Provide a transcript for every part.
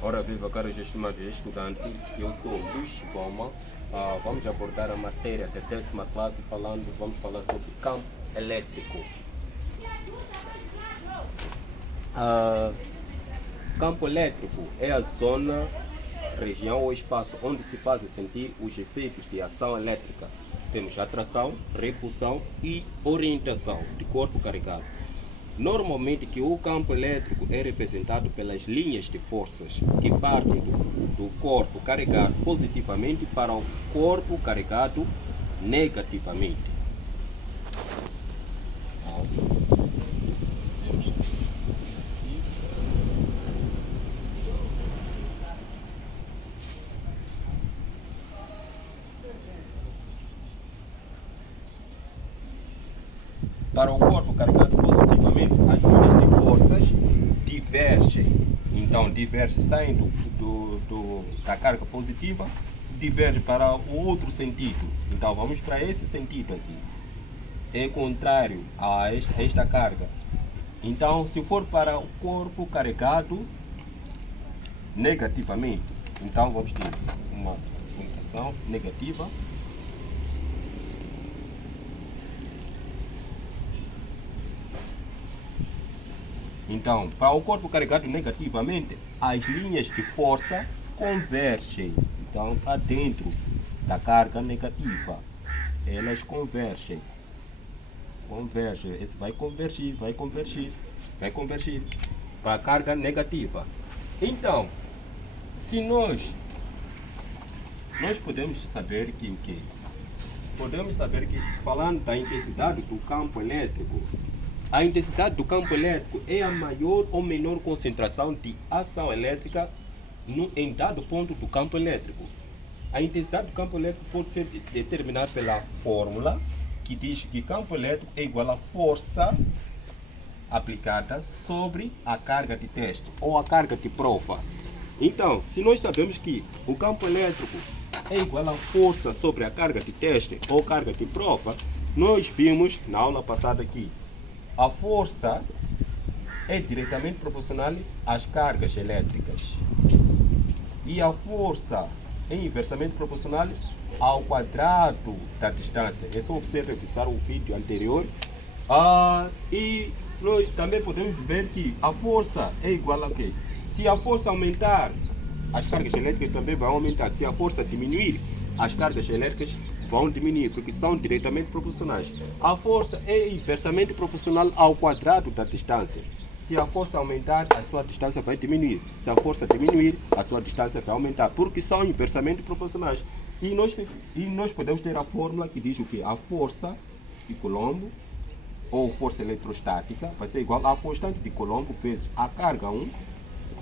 Ora viva, caros estimados estudantes, eu sou Luís Goma. Vamos abordar a matéria da 10ª classe vamos falar sobre campo elétrico. Campo elétrico é a zona, região ou espaço onde se fazem sentir os efeitos de ação elétrica. Temos atração, repulsão e orientação de corpo carregado. Normalmente que o campo elétrico é representado pelas linhas de forças que partem do corpo carregado positivamente para o corpo carregado negativamente. Para o corpo carregado positivamente, as linhas de forças divergem. Então, divergem saindo da carga positiva, divergem para o outro sentido. Então, vamos para esse sentido aqui. É contrário a esta carga. Então, se for para o corpo carregado negativamente, então vamos ter uma orientação negativa. Então, para o corpo carregado negativamente, as linhas de força convergem. Então, está dentro da carga negativa. Elas convergem. Esse vai convergir para a carga negativa. Então, se nós podemos saber que falando da intensidade do campo elétrico, a intensidade do campo elétrico é a maior ou menor concentração de ação elétrica em dado ponto do campo elétrico. A intensidade do campo elétrico pode ser determinada pela fórmula que diz que campo elétrico é igual a força aplicada sobre a carga de teste ou a carga de prova. Então, se nós sabemos que o campo elétrico é igual a força sobre a carga de teste ou carga de prova, nós vimos na aula passada aqui. A força é diretamente proporcional às cargas elétricas. E a força é inversamente proporcional ao quadrado da distância. É só você revisar o vídeo anterior. E nós também podemos ver que a força é igual a quê? Se a força aumentar, as cargas elétricas também vão aumentar. Se a força diminuir, as cargas elétricas vão diminuir, porque são diretamente proporcionais. A força é inversamente proporcional ao quadrado da distância. Se a força aumentar, a sua distância vai diminuir. Se a força diminuir, a sua distância vai aumentar, porque são inversamente proporcionais. E nós podemos ter a fórmula que diz o que? A força de Coulomb, ou força eletrostática, vai ser igual à constante de Coulomb vezes a carga 1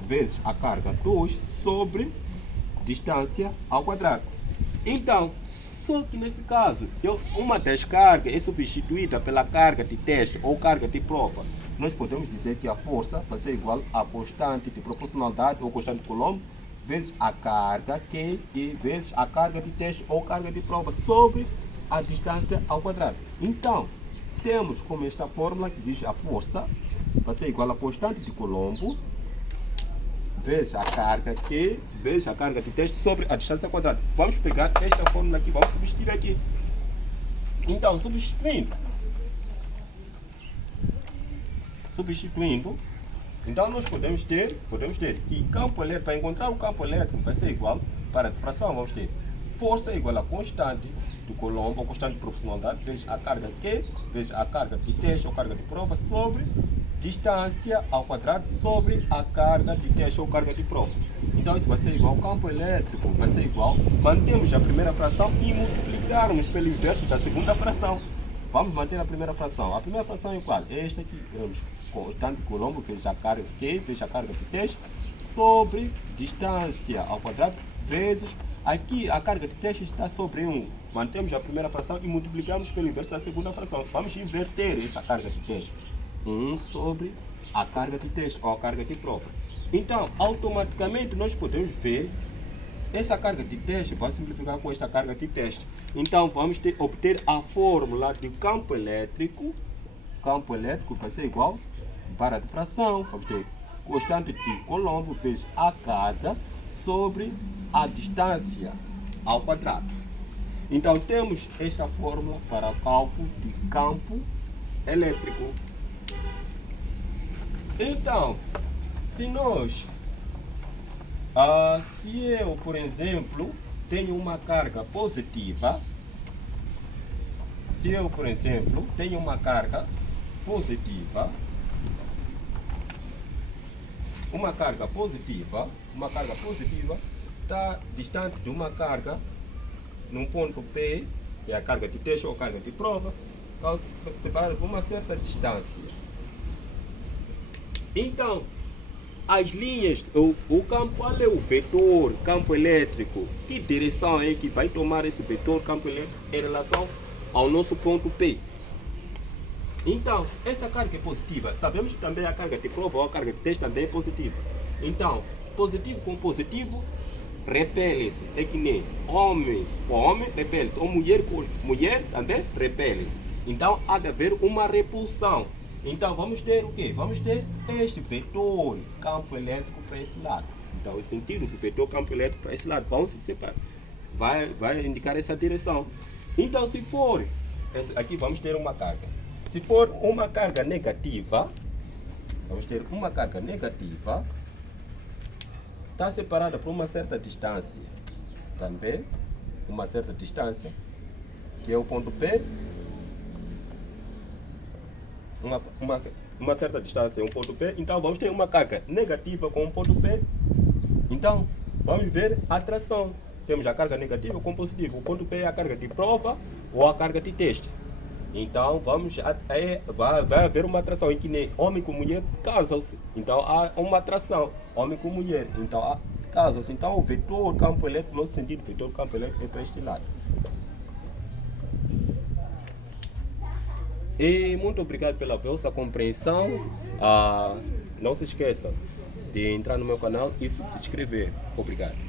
vezes a carga 2 sobre distância ao quadrado. Então, só que nesse caso, uma das cargas é substituída pela carga de teste ou carga de prova. Nós podemos dizer que a força vai ser igual à constante de proporcionalidade ou constante de Coulomb vezes a carga Q vezes a carga de teste ou carga de prova sobre a distância ao quadrado. Então, temos como esta fórmula que diz a força vai ser igual à constante de Coulomb vezes a carga Q vezes a carga de teste sobre a distância quadrada. Vamos pegar esta fórmula aqui, vamos substituir aqui. Então, substituindo, então nós podemos ter que campo elétrico, para encontrar o campo elétrico vai ser igual, para a fração vamos ter força igual a constante do Coulomb, ou constante de proporcionalidade, vezes a carga Q vezes a carga de teste ou carga de prova sobre distância ao quadrado sobre a carga de teste ou carga de prova. Então isso vai ser igual, o campo elétrico vai ser igual, mantemos a primeira fração e multiplicarmos pelo inverso da segunda fração. Vamos manter a primeira fração. A primeira fração é qual? É esta aqui. Temos constante de Coulomb vezes a carga Q vezes a carga de teste sobre distância ao quadrado vezes, aqui a carga de teste está sobre 1. Mantemos a primeira fração e multiplicamos pelo inverso da segunda fração. Vamos inverter essa carga de teste. 1 sobre a carga de teste ou a carga de prova. Então, automaticamente nós podemos ver essa carga de teste vai simplificar com esta carga de teste. Então, vamos obter a fórmula de campo elétrico. Campo elétrico vai ser igual, vara de fração, vamos ter constante de Coulomb vezes a carga sobre a distância ao quadrado. Então temos esta fórmula para o cálculo de campo elétrico. Então, se eu, por exemplo, tenho uma carga positiva, uma carga positiva está distante de uma carga num ponto P, que é a carga de teste ou a carga de prova, separada por uma certa distância. Então, as linhas, o campo, qual é o vetor campo elétrico? Que direção é que vai tomar esse vetor campo elétrico em relação ao nosso ponto P? Então, essa carga é positiva. Sabemos que também a carga de prova ou a carga de teste também é positiva. Então, positivo com positivo repele-se. É que nem homem com homem repele-se. Ou mulher com mulher também repele-se. Então, há de haver uma repulsão. Então, vamos ter o quê? Vamos ter este vetor campo elétrico para esse lado. Então, o sentido do vetor campo elétrico para esse lado vão se separar. Vai indicar essa direção. Então, se for, aqui vamos ter uma carga. Se for uma carga negativa, vamos ter uma carga negativa, está separada por uma certa distância. Também, uma certa distância, que é o ponto P. Uma certa distância é um ponto P. Então, vamos ter uma carga negativa com um ponto P. Então, vamos ver a atração. Temos a carga negativa com positivo. O ponto P é a carga de prova ou a carga de teste. Então, vai haver uma atração em que nem homem com mulher casam-se. Então, há uma atração, homem com mulher. Então, casam-se. Então, o vetor campo elétrico, no sentido, o vetor campo elétrico é para este lado. E muito obrigado pela vossa compreensão. Não se esqueçam de entrar no meu canal e se inscrever. Obrigado.